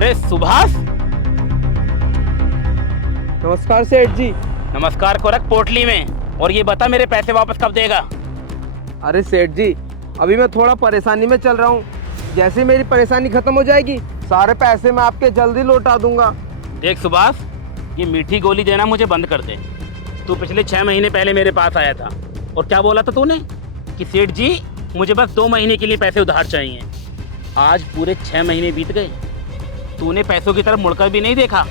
अरे सुभाष। नमस्कार सेठ जी। नमस्कार को रख पोटली में, और ये बता मेरे पैसे वापस कब देगा? अरे सेठ जी, अभी मैं थोड़ा परेशानी में चल रहा हूँ। जैसे मेरी परेशानी खत्म हो जाएगी सारे पैसे मैं आपके जल्दी लौटा दूंगा। देख सुभाष, ये मीठी गोली देना मुझे बंद कर दे। तू पिछले 6 महीने पहले मेरे पास आया था और क्या बोला था तूने कि सेठ जी मुझे बस 2 महीने के लिए पैसे उधार चाहिए। आज पूरे 6 महीने बीत गए, तूने पैसों की तरफ मुड़कर भी नहीं देखा।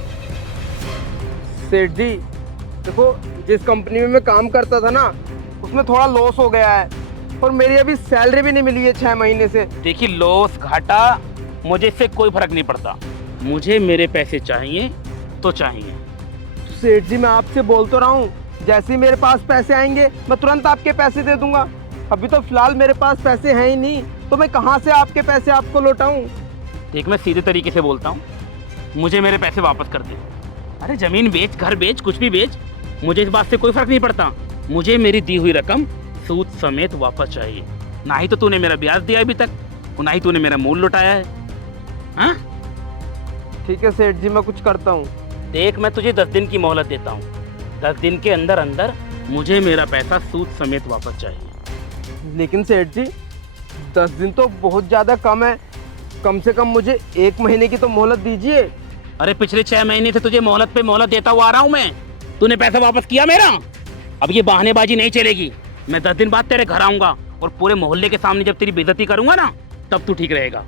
सेठ जी देखो, जिस कंपनी में मैं काम करता था ना उसमें थोड़ा लॉस हो गया है और मेरी अभी सैलरी भी नहीं मिली है 6 महीने से। देखिए, लॉस घाटा मुझे इससे कोई फर्क नहीं पड़ता, मुझे मेरे पैसे चाहिए तो चाहिए। तो सेठ जी मैं आपसे बोल तो रहा हूँ, जैसे ही मेरे पास पैसे आएंगे मैं तुरंत आपके पैसे दे दूंगा। अभी तो फिलहाल मेरे पास पैसे हैं ही नहीं, तो मैं कहाँ से आपके पैसे आपको लौटाऊं? देख, मैं सीधे तरीके से बोलता हूँ, मुझे मेरे पैसे वापस कर दे। अरे जमीन बेच, घर बेच, कुछ भी बेच, मुझे इस बात से कोई फर्क नहीं पड़ता। मुझे मेरी दी हुई रकम सूद समेत वापस चाहिए। ना ही तो तूने मेरा ब्याज दिया अभी तक, और ना ही तूने मेरा मूल लौटाया है। हाँ? ठीक है सेठ जी, मैं कुछ करता हूँ। देख, मैं तुझे 10 दिन की मोहलत देता हूँ। 10 दिन के अंदर अंदर मुझे मेरा पैसा सूद समेत वापस चाहिए। लेकिन सेठ जी 10 दिन तो बहुत ज़्यादा कम है, कम से कम मुझे 1 महीने की तो मोहलत दीजिए। अरे पिछले 6 महीने से तुझे मोहलत पे मोहलत देता हुआ आ रहा हूँ मैं। तूने पैसा वापस किया मेरा? अब ये बहानेबाजी नहीं चलेगी। मैं 10 दिन बाद तेरे घर आऊंगा और पूरे मोहल्ले के सामने जब तेरी बेइज्जती करूंगा ना, तब तू ठीक रहेगा।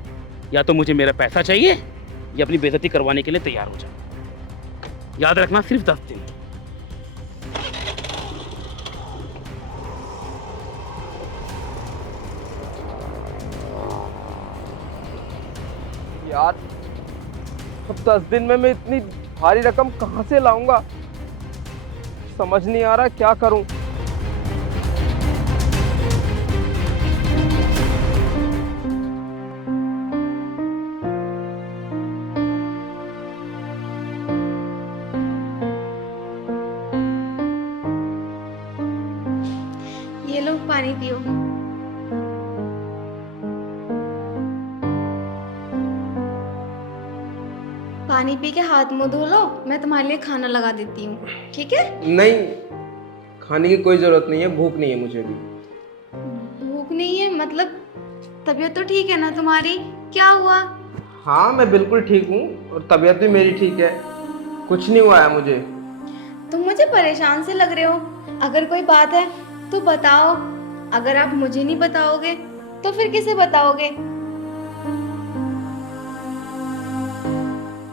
या तो मुझे मेरा पैसा चाहिए या अपनी बेइज्जती करवाने के लिए तैयार हो जा। याद रखना, सिर्फ 10 दिन। यार अब 10 दिन में मैं इतनी भारी रकम कहाँ से लाऊंगा, समझ नहीं आ रहा क्या करूं। ये लो पानी पियो। पानी पी के हाथ मुंह धो लो, मैं तुम्हारे लिए खाना लगा देती हूँ, ठीक है? नहीं, खाने की कोई जरूरत नहीं है, भूख नहीं है मुझे भी। भूख नहीं है मतलब? तबीयत तो ठीक है ना तुम्हारी? क्या हुआ? हाँ मैं बिल्कुल ठीक हूँ और तबीयत भी मेरी ठीक है, कुछ नहीं हुआ है मुझे। तुम मुझे परेशान से लग रहे हो। अगर कोई बात है तो बताओ। अगर आप मुझे नहीं बताओगे तो फिर किसे बताओगे?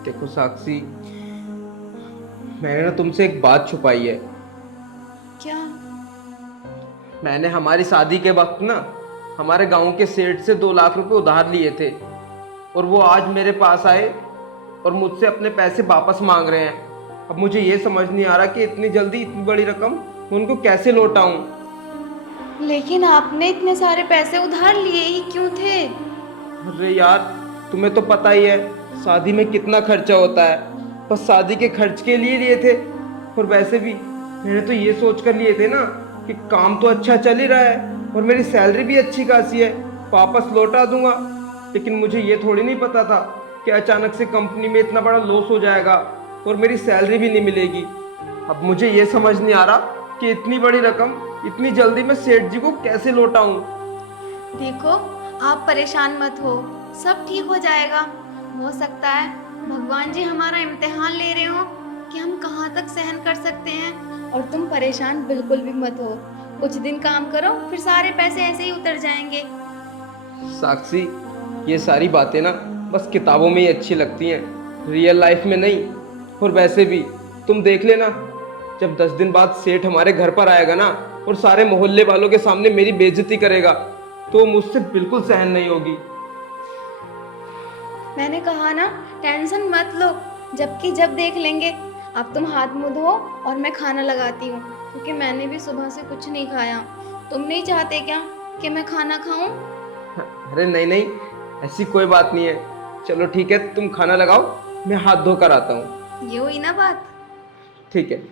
देखो साक्षी, मैंने ना तुमसे एक बात छुपाई है। क्या? मैंने हमारी शादी के वक्त ना हमारे गांव के सेठ से 2 लाख रुपए उधार लिए थे और वो आज मेरे पास आए और मुझसे अपने पैसे वापस मांग रहे हैं। अब मुझे ये समझ नहीं आ रहा कि इतनी जल्दी इतनी बड़ी रकम मैं उनको कैसे लौटाऊं। लेकिन आपने इतने सारे पैसे उधार लिए ही क्यों थे? अरे यार, तुम्हें तो पता ही है शादी में कितना खर्चा होता है, बस शादी के खर्च के लिए लिए थे। और वैसे भी मैंने तो ये सोच कर लिए थे ना कि काम तो अच्छा चल ही रहा है और मेरी सैलरी भी अच्छी खासी है, वापस लौटा दूंगा। लेकिन मुझे ये थोड़ी नहीं पता था कि अचानक से कंपनी में इतना बड़ा लॉस हो जाएगा और मेरी सैलरी भी नहीं मिलेगी। अब मुझे ये समझ नहीं आ रहा कि इतनी बड़ी रकम इतनी जल्दी मैं सेठ जी को कैसे लौटाऊं। देखो, आप परेशान मत हो, सब ठीक हो जाएगा। हो सकता है भगवान जी हमारा इम्तिहान ले रहे हो कि हम कहाँ तक सहन कर सकते हैं। और तुम परेशान बिल्कुल भी मत हो, कुछ दिन काम करो फिर सारे पैसे ऐसे ही उतर जाएंगे। साक्षी, ये सारी बातें ना बस किताबों में ही अच्छी लगती हैं, रियल लाइफ में नहीं। और वैसे भी तुम देख लेना, जब 10 दिन बाद सेठ हमारे घर पर आएगा ना और सारे मोहल्ले वालों के सामने मेरी बेइज्जती करेगा तो मुझसे बिल्कुल सहन नहीं होगी। मैंने कहा ना, टेंशन मत लो, जबकि जब देख लेंगे। अब तुम हाथ मुंह धो और मैं खाना लगाती हूँ, क्योंकि मैंने भी सुबह से कुछ नहीं खाया। तुम नहीं चाहते क्या कि मैं खाना खाऊं? अरे नहीं नहीं, ऐसी कोई बात नहीं है। चलो ठीक है, तुम खाना लगाओ, मैं हाथ धोकर आता हूँ। ये हुई ना बात। ठीक है।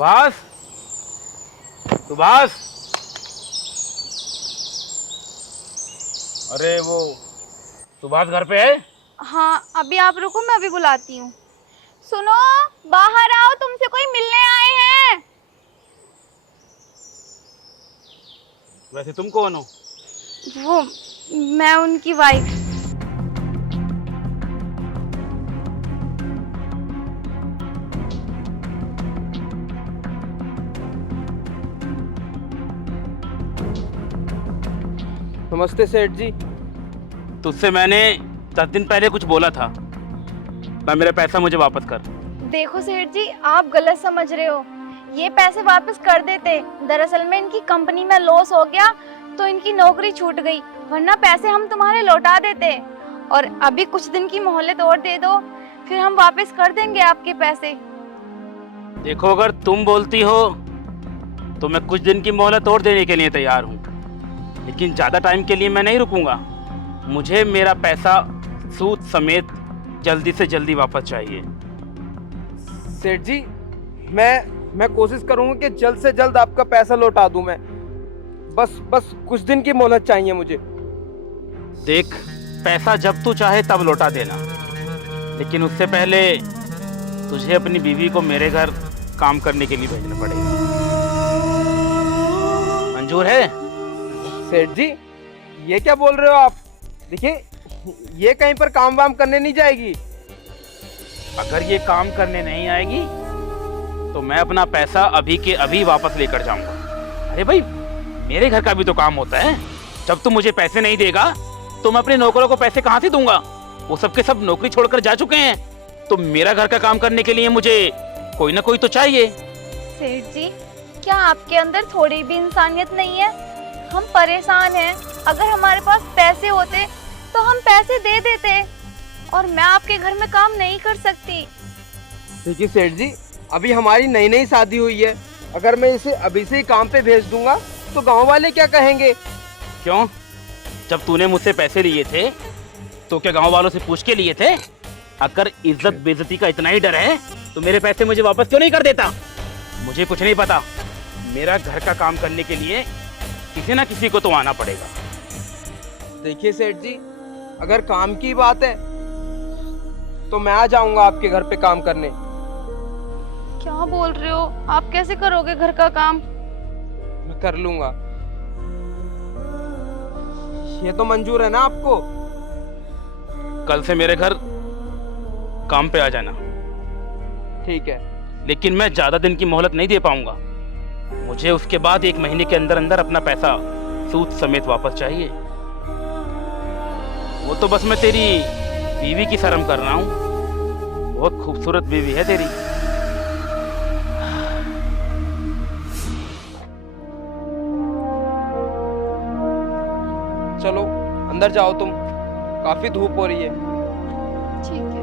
सुभाष, सुभाष, अरे वो सुभाष घर पे है? हाँ अभी आप रुको, मैं अभी बुलाती हूँ। सुनो, बाहर आओ, तुमसे कोई मिलने आए हैं। वैसे तुम कौन हो? वो मैं उनकी वाइफ। नमस्ते सेठ जी। तुझसे मैंने 10 दिन पहले कुछ बोला था ना, मेरा पैसा मुझे वापस कर। देखो सेठ जी, आप गलत समझ रहे हो। ये पैसे वापस कर देते, दरअसल में इनकी कंपनी में लॉस हो गया तो इनकी नौकरी छूट गई, वरना पैसे हम तुम्हारे लौटा देते। और अभी कुछ दिन की मोहलत और दे दो, फिर हम वापस कर देंगे आपके पैसे। देखो, अगर तुम बोलती हो तो मैं कुछ दिन की मोहलत और देने के लिए तैयार हूँ, लेकिन ज़्यादा टाइम के लिए मैं नहीं रुकूंगा। मुझे मेरा पैसा सूद समेत जल्दी से जल्दी वापस चाहिए। सेठ जी, मैं कोशिश करूंगा कि जल्द से जल्द आपका पैसा लौटा दूं मैं। बस कुछ दिन की मोहलत चाहिए मुझे। देख, पैसा जब तू चाहे तब लौटा देना, लेकिन उससे पहले तुझे अपनी बीवी को मेरे घर काम करने के लिए भेजना पड़ेगा। मंजूर है? सेठ जी, ये क्या बोल रहे हो आप? देखिए, ये कहीं पर काम वाम करने नहीं जाएगी। अगर ये काम करने नहीं आएगी तो मैं अपना पैसा अभी के अभी वापस लेकर जाऊंगा। अरे भाई, मेरे घर का भी तो काम होता है। जब तू मुझे पैसे नहीं देगा तो मैं अपने नौकरों को पैसे कहाँ से दूंगा? वो सबके सब नौकरी छोड़कर जा चुके हैं, तो मेरा घर का काम करने के लिए मुझे कोई ना कोई तो चाहिए। सेठ जी, क्या आपके अंदर थोड़ी भी इंसानियत नहीं है? हम परेशान हैं, अगर हमारे पास पैसे होते तो हम पैसे दे देते, और मैं आपके घर में काम नहीं कर सकती। देखिए सेठ जी, अभी हमारी नई नई शादी हुई है। अगर मैं इसे अभी से ही काम पे भेज दूंगा तो गांव वाले क्या कहेंगे? क्यों? जब तूने मुझसे पैसे लिए थे तो क्या गांव वालों से पूछ के लिए थे? अगर इज्जत बेइज्जती का इतना ही डर है तो मेरे पैसे मुझे वापस क्यों नहीं कर देता? मुझे कुछ नहीं पता, मेरा घर का काम करने के लिए किसी ना किसी को तो आना पड़ेगा। देखिए सेठ जी, अगर काम की बात है तो मैं आ जाऊंगा आपके घर पे काम करने। क्या बोल रहे हो? आप कैसे करोगे घर का काम? मैं कर लूंगा। ये तो मंजूर है ना आपको? कल से मेरे घर काम पे आ जाना। ठीक है। लेकिन मैं ज्यादा दिन की मोहलत नहीं दे पाऊंगा। मुझे उसके बाद 1 महीने के अंदर अंदर अपना पैसा सूद समेत वापस चाहिए। वो तो बस मैं तेरी बीवी की शर्म कर रहा हूँ। बहुत खूबसूरत बीवी है तेरी। चलो अंदर जाओ तुम, काफी धूप हो रही है। ठीक है।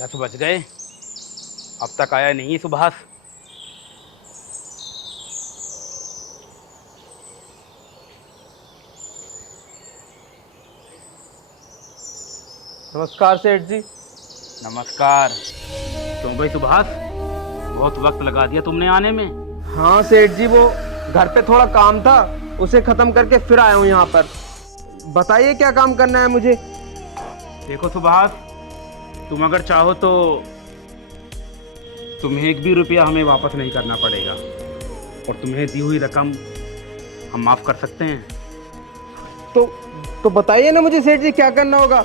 दस बज गए, अब तक आया नहीं सुभाष। नमस्कार सेठ जी। नमस्कार। क्यों भाई सुभाष, बहुत वक्त लगा दिया तुमने आने में। हाँ सेठ जी, वो घर पे थोड़ा काम था, उसे खत्म करके फिर आया हूँ यहाँ पर। बताइए क्या काम करना है मुझे? देखो सुभाष, तुम अगर चाहो तो तुम्हें 1 भी रुपया हमें वापस नहीं करना पड़ेगा, और तुम्हें दी हुई रकम हम माफ कर सकते हैं। तो बताइए ना मुझे सेठ जी, क्या करना होगा?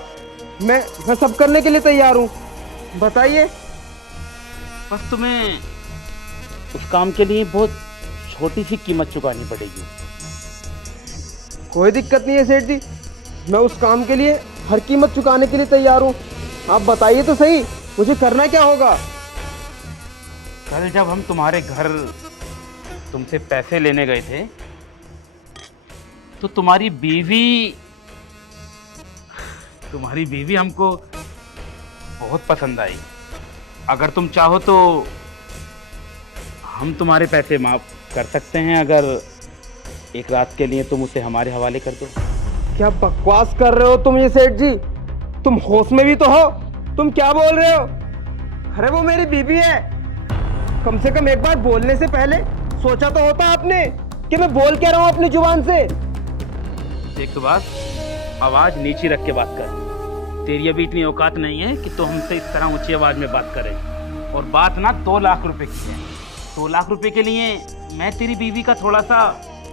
मैं सब करने के लिए तैयार हूँ, बताइए। बस तुम्हें उस काम के लिए बहुत छोटी सी कीमत चुकानी पड़ेगी। कोई दिक्कत नहीं है सेठ जी, मैं उस काम के लिए हर कीमत चुकाने के लिए तैयार हूँ। आप बताइए तो सही, मुझे करना क्या होगा? कल जब हम तुम्हारे घर तुमसे पैसे लेने गए थे तुम्हारी बीवी हमको बहुत पसंद आई। अगर तुम चाहो तो हम तुम्हारे पैसे माफ कर सकते हैं, अगर एक रात के लिए तुम उसे हमारे हवाले कर दो। क्या बकवास कर रहे हो तुम ये सेठ जी? तुम होश में भी तो हो? तुम क्या बोल रहे हो? अरे वो मेरी बीबी है। कम से कम एक बार बोलने से पहले सोचा तो होता आपने कि मैं बोल क्या रहा हूँ अपनी जुबान से। देख सुभाष, आवाज नीचे रख के बात कर। तेरी अभी इतनी औकात नहीं है कि तो हमसे इस तरह ऊंची आवाज में बात करे। और बात ना 2 लाख रुपए की है। 2 लाख रुपए के लिए मैं तेरी बीवी का थोड़ा सा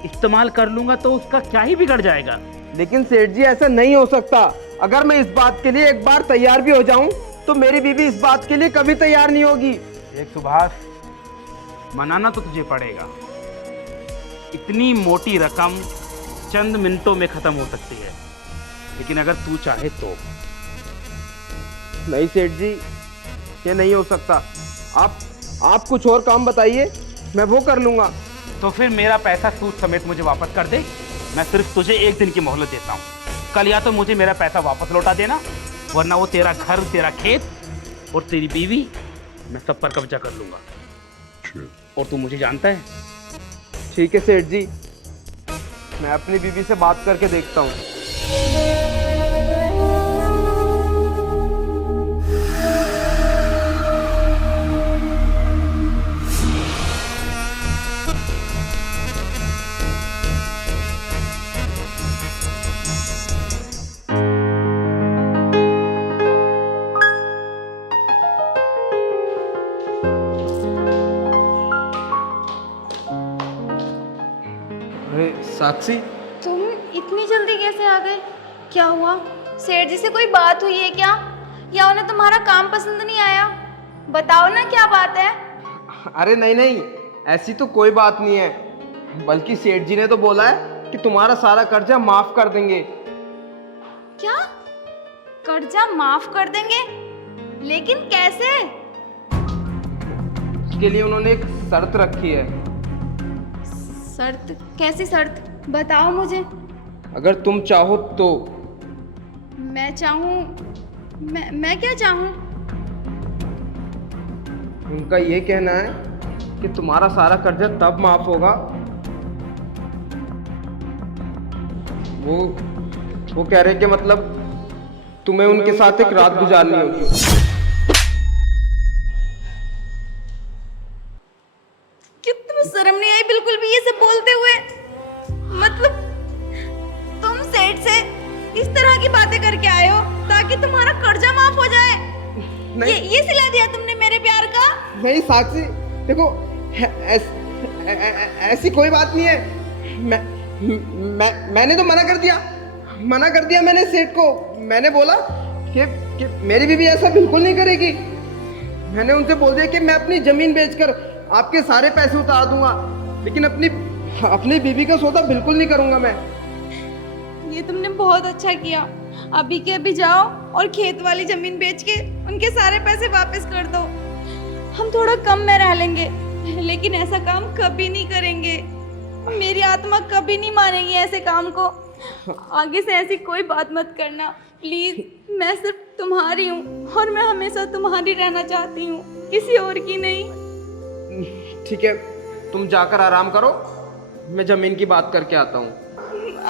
इस्तेमाल कर लूंगा तो उसका क्या ही बिगड़ जाएगा। लेकिन सेठ जी ऐसा नहीं हो सकता। अगर मैं इस बात के लिए एक बार तैयार भी हो जाऊं तो मेरी बीवी इस बात के लिए कभी तैयार नहीं होगी। देख सुभाष, मनाना तो तुझे पड़ेगा। इतनी मोटी रकम चंद मिनटों में खत्म हो सकती है, लेकिन अगर तू चाहे तो। नहीं सेठ जी, ये नहीं हो सकता। आप कुछ और काम बताइए, मैं वो कर लूंगा। तो फिर मेरा पैसा सूद समेत मुझे वापस कर दे। मैं सिर्फ तुझे 1 दिन की मोहलत देता हूँ। कल या तो मुझे मेरा पैसा वापस लौटा देना, वरना वो तेरा घर, तेरा खेत और तेरी बीवी मैं सब पर कब्जा कर लूंगा। और तू मुझे जानता है। ठीक है सेठ जी, मैं अपनी बीवी से बात करके देखता हूँ। अरे साक्षी, तुम इतनी जल्दी कैसे आ गए? क्या हुआ? सेठ जी से कोई बात हुई है क्या, या उन्हें तुम्हारा काम पसंद नहीं आया? बताओ ना क्या बात है। अरे नहीं, ऐसी तो कोई बात नहीं है। बल्कि सेठ जी ने तो बोला है कि तुम्हारा सारा कर्जा माफ कर देंगे। क्या? कर्जा माफ कर देंगे? लेकिन कैसे? इसके लिए उन्होंने एक शर्त रखी है। शर्त? कैसी शर्त? बताओ मुझे। अगर तुम चाहो तो। मैं चाहूँ? मैं क्या चाहूँ? उनका ये कहना है कि तुम्हारा सारा कर्जा तब माफ होगा, वो कह रहे कि मतलब तुम्हें उनके साथ एक रात गुजारनी होगी। शर्म नहीं आई बिल्कुल भी ये सब बोलते हुए? मतलब तुम सेठ से इस तरह की बातें करके आए हो ताकि तुम्हारा कर्जा माफ हो जाए? ये सिला दिया तुमने मेरे प्यार का? नहीं साक्षी, देखो ऐसी कोई बात नहीं है। मैंने तो मना कर दिया मैंने सेठ को। मैंने बोला कि मेरी बीवी ऐसा बिल्कुल नहीं करेगी। मैंने उनसे बोल दिया कि मैं अपनी जमीन बेचकर आपके सारे पैसे उतार दूंगा, लेकिन अपनी बीवी का सौदा बिल्कुल नहीं करूंगा मैं। ये तुमने बहुत अच्छा किया। अभी के अभी जाओ और खेत वाली जमीन बेच के उनके सारे पैसे वापस कर दो। हम थोड़ा कम में रह लेंगे, लेकिन ऐसा काम कभी नहीं करेंगे। मेरी आत्मा कभी नहीं मानेगी ऐसे काम को। आगे से ऐसी कोई बात मत करना प्लीज। मैं सिर्फ तुम्हारी हूँ और मैं हमेशा तुम्हारी रहना चाहती हूँ, किसी और की नहीं। ठीक है, तुम जाकर आराम करो, मैं जमीन की बात करके आता हूँ।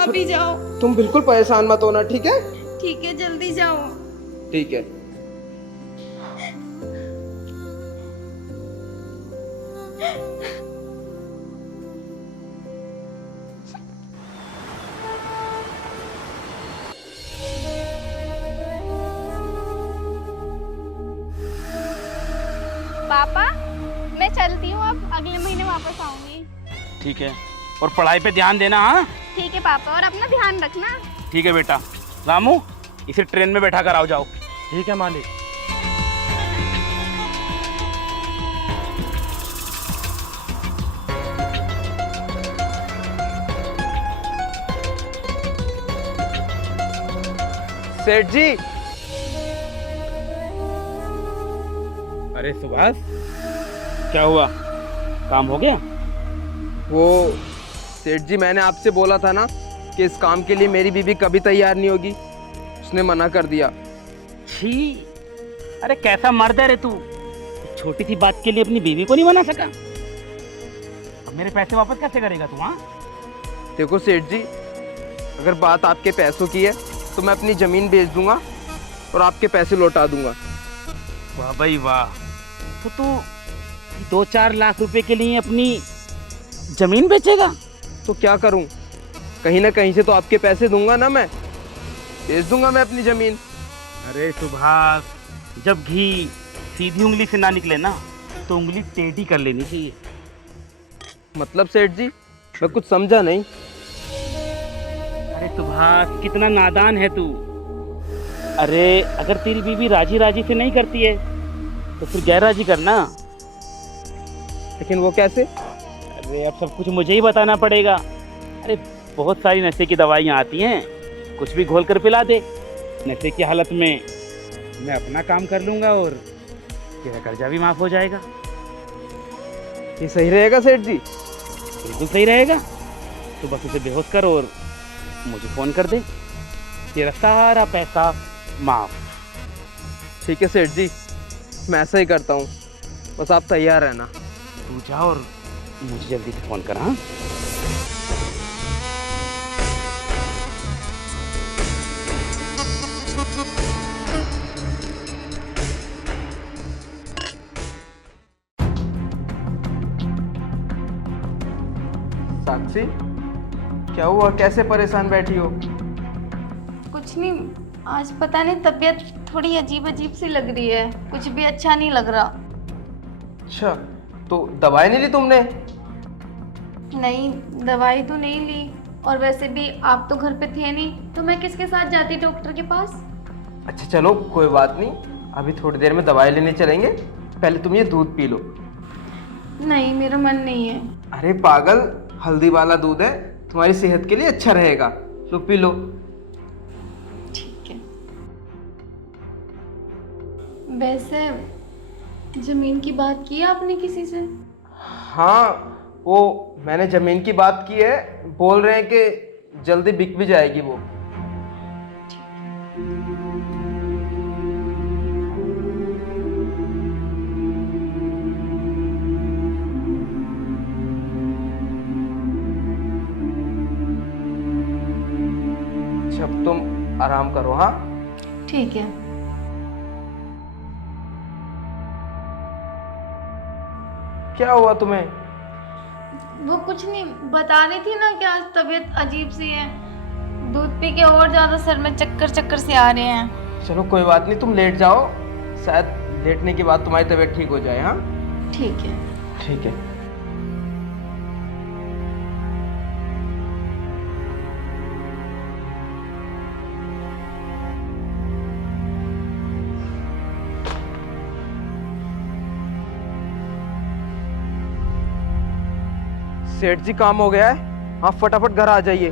अभी जाओ। तुम बिल्कुल परेशान मत होना, ठीक है? ठीक है, जल्दी जाओ। ठीक है। पापा मैं चलती हूँ, अब अगले महीने वापस आऊंगी। ठीक है, और पढ़ाई पे ध्यान देना। हाँ ठीक है पापा, और अपना ध्यान रखना। ठीक है बेटा। रामू, इसे ट्रेन में बैठा कर आओ जाओ। ठीक है मालिक। सेठ जी। अरे सुभाष, क्या हुआ? काम हो गया? वो सेठ जी, मैंने आपसे बोला था ना कि इस काम के लिए मेरी बीवी कभी तैयार नहीं होगी। उसने मना कर दिया। छी, अरे कैसा मर्द है रे तू, छोटी सी बात के लिए अपनी बीवी को नहीं मना सका। अब मेरे पैसे वापस कैसे करेगा तू? हाँ, देखो सेठ जी, अगर बात आपके पैसों की है तो मैं अपनी ज़मीन बेच दूंगा और आपके पैसे लौटा दूंगा। वाह भाई वाह, तो तू 2-4 लाख रुपए के लिए अपनी जमीन बेचेगा? तो क्या करूं, कहीं ना कहीं से तो आपके पैसे दूंगा ना, मैं बेच दूंगा मैं अपनी ज़मीन। अरे सुभाष, जब घी सीधी उंगली से ना निकले ना तो उंगली टेढ़ी कर लेनी चाहिए। मतलब सेठ जी, मैं कुछ समझा नहीं। अरे सुभाष, कितना नादान है तू। अरे अगर तेरी बीवी राजी राजी से नहीं करती है तो फिर गैर राजी करना। लेकिन वो कैसे? अरे अब सब कुछ मुझे ही बताना पड़ेगा। अरे बहुत सारी नशे की दवाइयाँ आती हैं, कुछ भी घोल कर पिला दे। नशे की हालत में मैं अपना काम कर लूँगा और तेरा कर्जा भी माफ़ हो जाएगा। ये सही रहेगा सेठ जी? बिल्कुल सही रहेगा। तो बस उसे बेहोश कर और मुझे फ़ोन कर दे, तेरा सारा पैसा माफ़। ठीक है सेठ जी, मैं ऐसा ही करता हूँ, बस आप तैयार रहना। तू जा और मुझे जल्दी से फ़ोन कर। हाँ, साक्षी, क्या हुआ, कैसे परेशान बैठी हो? कुछ नहीं, आज पता नहीं तबीयत थोड़ी अजीब अजीब सी लग रही है, कुछ भी अच्छा नहीं लग रहा। अच्छा, तो दवाई नहीं ली तुमने? नहीं, दवाई तो नहीं ली, और वैसे भी आप तो घर पे थे नहीं, तो मैं किसके साथ जाती डॉक्टर के पास? अच्छा चलो कोई बात नहीं, अभी थोड़ी देर में दवाई लेने चलेंगे, पहले तुम ये दूध पी लो। नहीं, मेरा मन नहीं है। अरे पागल, हल्दी वाला दूध है, तुम्हारी सेहत के लिए अच्छा रहेगा, लो पी लो। ठीक है। वैसे जमीन की बात की आपने किसी से? हाँ, वो मैंने ज़मीन की बात की है, बोल रहे हैं कि जल्दी बिक भी जाएगी वो। अब तुम आराम करो। हाँ ठीक है। क्या हुआ तुम्हें? वो कुछ नहीं, बता रही थी ना कि आज तबीयत अजीब सी है, दूध पी के और ज़्यादा सर में चक्कर चक्कर से आ रहे हैं। चलो कोई बात नहीं, तुम लेट जाओ, शायद लेटने के बाद तुम्हारी तबीयत ठीक हो जाए। हाँ ठीक है। ठीक है। सेठ जी काम हो गया है, आप फटाफट घर आ जाइए।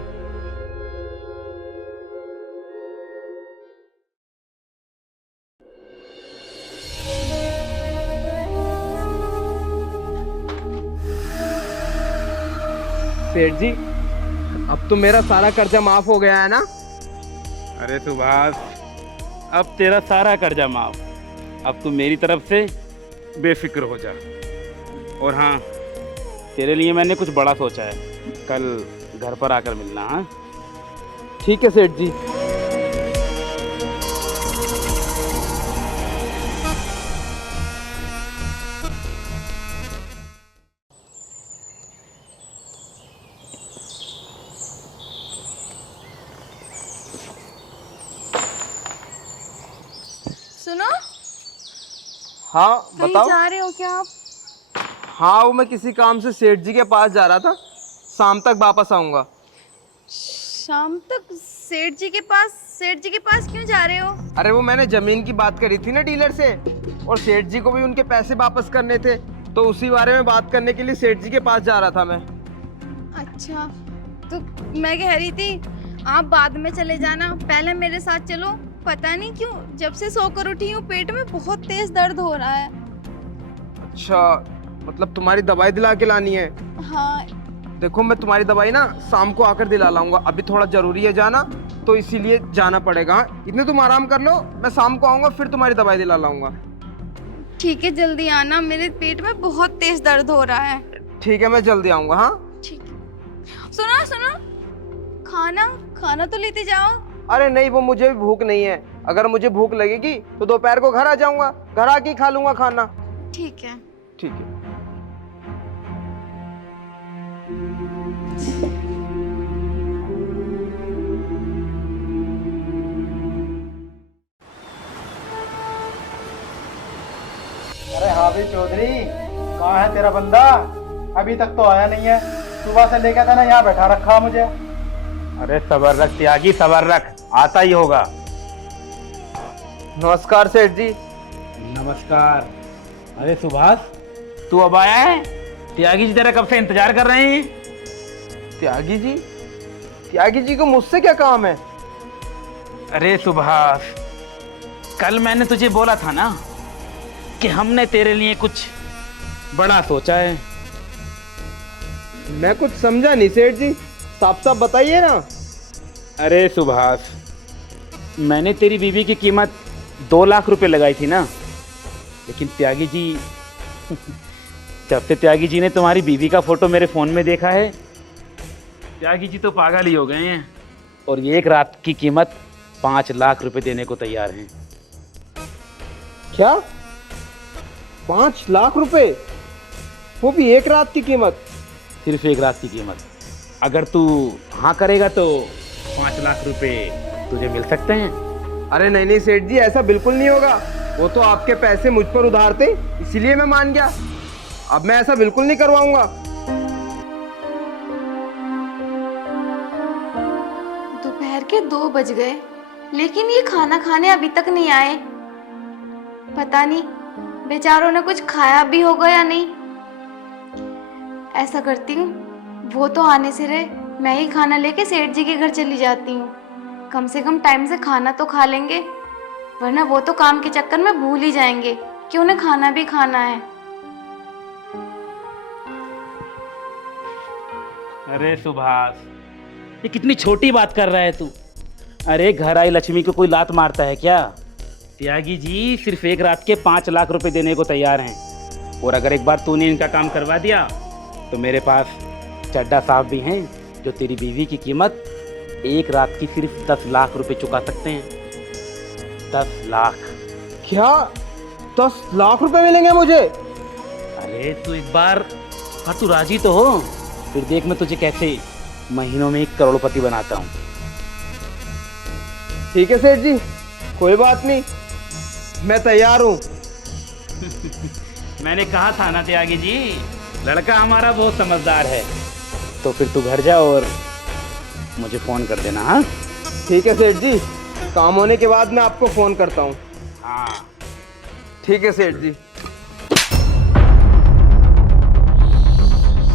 सेठ जी, अब तो मेरा सारा कर्जा माफ हो गया है ना? अरे सुभाष, अब तेरा सारा कर्जा माफ। अब तू मेरी तरफ से बेफिक्र हो जा। और हाँ, तेरे लिए मैंने कुछ बड़ा सोचा है, कल घर पर आकर मिलना। हाँ ठीक है सेठ जी। सुनो, हाँ कहीं बताओ। जा रहे हो क्या आप? हाँ, वो मैं किसी काम से सेठ जी के पास जा रहा था, शाम तक वापस आऊंगा। शाम तक सेठ जी के पास? सेठ जी के पास क्यों जा रहे हो? अरे वो मैंने जमीन की बात करी थी ना डीलर से, और सेठ जी को भी उनके पैसे वापस करने थे, तो उसी बारे में बात करने के लिए सेठ जी के पास जा रहा था मैं। अच्छा, तो मैं कह रही थी आप बाद में चले जाना, पहले मेरे साथ चलो। पता नहीं क्यों जब से सोकर उठी हूँ पेट में बहुत तेज दर्द हो रहा है। अच्छा, मतलब तुम्हारी दवाई दिला के लानी है? हाँ, देखो मैं तुम्हारी दवाई ना शाम को आकर दिला लाऊंगा, अभी थोड़ा जरूरी है जाना, तो इसीलिए जाना पड़ेगा। हाँ? इतने तुम आराम कर लो, मैं शाम को आऊंगा फिर तुम्हारी दवाई दिला लाऊंगा। ठीक है, जल्दी आना, मेरे पेट में बहुत तेज दर्द हो रहा है। ठीक है, मैं जल्दी आऊंगा। हाँ ठीक है। सुनो सुनो, खाना खाना तो लेते जाओ। अरे नहीं, वो मुझे भी भूख नहीं है। अगर मुझे भूख लगेगी तो दोपहर को घर आ जाऊंगा, घर आके ही खा लूंगा खाना। ठीक है। ठीक है। अरे हाफिज चौधरी, कहाँ है तेरा बंदा? अभी तक तो आया नहीं है। सुबह से लेकर था ना, यहाँ बैठा रखा मुझे। अरे सबर रख त्यागी, सबर रख, आता ही होगा। नमस्कार सेठ जी। नमस्कार। अरे सुभाष, तू अब आया है? त्यागी जी तेरा कब से इंतजार कर रहे हैं। त्यागी जी? त्यागी जी को मुझसे क्या काम है? अरे सुभाष, कल मैंने तुझे बोला था ना कि हमने तेरे लिए कुछ बड़ा सोचा है। मैं कुछ समझा नहीं सेठ जी, साफ साफ बताइए ना। अरे सुभाष, मैंने तेरी बीवी की कीमत 2 लाख रुपए लगाई थी ना, लेकिन त्यागी जी जब से त्यागी जी ने तुम्हारी बीवी का फोटो मेरे फोन में देखा है, त्यागी जी तो पागल ही हो गए हैं और ये एक रात की कीमत 5 लाख रुपए देने को तैयार हैं। क्या 5 लाख रुपए? वो भी एक रात की कीमत? सिर्फ एक रात की कीमत। अगर तू हाँ करेगा तो 5 लाख रुपए तुझे मिल सकते हैं। अरे नहीं नहीं सेठ जी, ऐसा बिल्कुल नहीं होगा। वो तो आपके पैसे मुझ पर उधार थे, इसीलिए मैं मान गया। अब मैं ऐसा बिल्कुल नहीं करवाऊंगा। दोपहर के 2 बज गए, लेकिन ये खाना खाने अभी तक नहीं आए। पता नहीं बेचारों ने कुछ खाया भी होगा या नहीं। ऐसा करती हूँ, वो तो आने से रहे, मैं ही खाना लेके सेठ जी के घर चली जाती हूँ। कम से कम टाइम से खाना तो खा लेंगे, वरना वो तो काम के चक्कर में भूल ही जाएंगे कि उन्हें खाना भी खाना है। अरे सुभाष, ये कितनी छोटी बात कर रहा है तू। अरे घर आई लक्ष्मी को कोई लात मारता है क्या? त्यागी जी सिर्फ एक रात के 5 लाख रुपए देने को तैयार हैं, और अगर एक बार तूने इनका काम करवा दिया तो मेरे पास चड्डा साहब भी हैं जो तेरी बीवी की कीमत एक रात की सिर्फ 10 लाख रुपए चुका सकते हैं। 10 लाख। क्या 10 लाख रुपए मिलेंगे मुझे? अरे तू एक बार तू राजी तो हो, फिर देख मैं तुझे कैसे महीनों में 1 करोड़पति बनाता हूँ। ठीक है सेठ जी, कोई बात नहीं, मैं तैयार हूँ। मैंने कहा था ना त्यागी जी, लड़का हमारा बहुत समझदार है। तो फिर तू घर जा और मुझे फोन कर देना। हाँ ठीक है सेठ जी, काम होने के बाद मैं आपको फोन करता हूँ। हाँ ठीक है सेठ जी।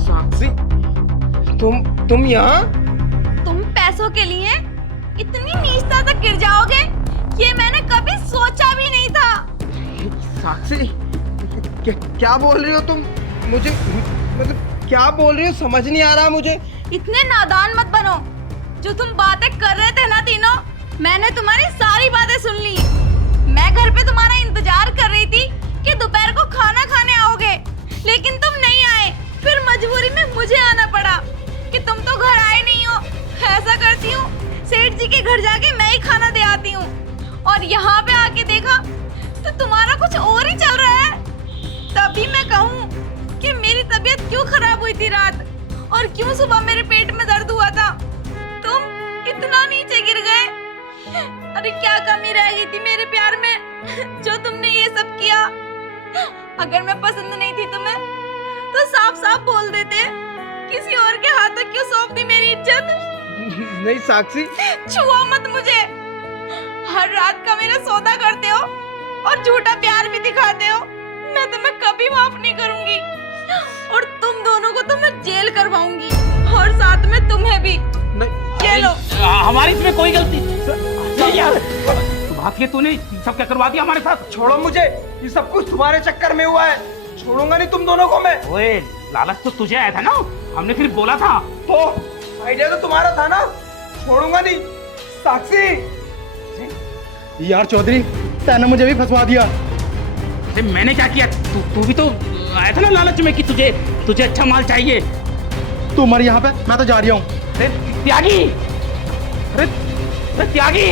साक्षी, तुम यहाँ? तुम पैसों के लिए इतनी नीचता तक गिर जाओगे, ये मैंने कभी सोचा भी नहीं था। साक्षी, क्या बोल रही हो तुम? मुझे मतलब क्या बोल रही हो, समझ नहीं आ रहा मुझे। इतने नादान मत बनो। जो तुम बातें कर रहे थे ना तीनों, मैंने तुम्हारी सारी बातें सुन ली। मैं घर पे तुम्हारा इंतजार कर रही थी कि दोपहर को खाना खाने आओगे, लेकिन तुम नहीं आए। फिर मजबूरी में मुझे आना पड़ा कि तुम तो घर आए नहीं हो। ऐसा करती हूँ, सेठ जी के घर जाके मैं ही खाना दे आती हूँ। और यहाँ पे आके देखा तो तुम्हारा कुछ और ही चल रहा है। तभी मैं कहूँ कि मेरी तबीयत क्यों खराब हुई थी रात, और क्यों सुबह मेरे पेट में दर्द हुआ था। तुम इतना नीचे गिर गए। अरे क्या कमी रह गई थी मेरे प्यार में जो तुमने ये सब किया। अगर मैं पसंद नहीं थी तुम्हें तो साफ साफ बोल देते, किसी और के हाथ तक क्यों सौंप दी मेरी इज्जत। नहीं साक्षी, छुओ मत मुझे। हर रात का मेरा सौदा करते हो और झूठा प्यार भी दिखाते हो। मैं तुम्हें कभी माफ नहीं करूंगी, और तुम दोनों को तो मैं जेल करवाऊंगी, और साथ में तुम्हें भी। ये लो। हमारी इसमें कोई गलती यार। सुभाष, ये तूने सब क्या करवा दिया हमारे साथ। छोड़ो मुझे, ये सब कुछ तुम्हारे चक्कर में हुआ है। छोड़ूंगा नहीं तुम दोनों को मैं। ओए, लालच तो तुझे आया था ना, हमने सिर्फ बोला था। तो आइडिया तो तुम्हारा था ना, छोड़ूंगा नहीं। साक्षी, यार चौधरी, तैने मुझे भी फंसवा दिया। अरे मैंने क्या किया? तू भी तो आया था ना लालच में कि तुझे अच्छा माल चाहिए। तू मर यहाँ पे, मैं तो जा रही हूँ। अरे त्यागी, अरे त्यागी,